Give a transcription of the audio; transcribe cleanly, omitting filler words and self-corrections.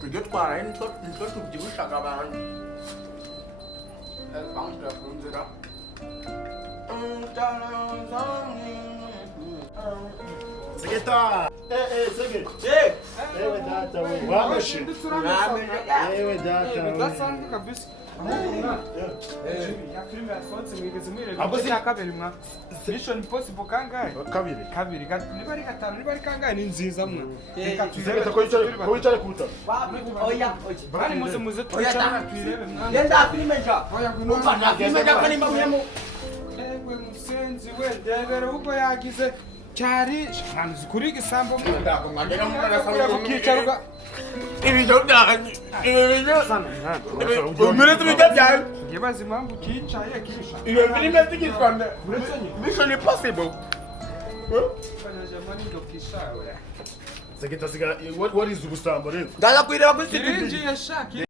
Tujye twara nitwo tubyibushaga abantu twambukira ku nzira Segeta! Segeta! Ewe data we, wameshe? Ewe data we. Udasanzwe kabisa. Ya filime yasohotse mwigeze mwireba Abo si- ya kabiri mwa Mission Impossible kangahe? Kabiri. Kabiri, niba ari gatanu, niba ari kangahe ni nziza mwa. Reka Segeta ko wicare kuta. oya Bari muze twicara twirebe mwa. yenda filime nja Oya ngwino. umva nta filime nja kandi mbamuyemo Ewe musenzi we ndebere ubwo yagize cyari mwana zikuri igisambo mwa. ndako ngandera mwana Kuya kukicaruka. ibijyo byanyu ibijyo Sana. umire tubijya byanyu Ngibaza impamvu kicaye kisha. iyo filime tigitwanda Mission Impossible Jamani ndo kisha we. Segeta sigara, what is ubusambo rero? ndaza kwireba kuri Kirinji TV yashaki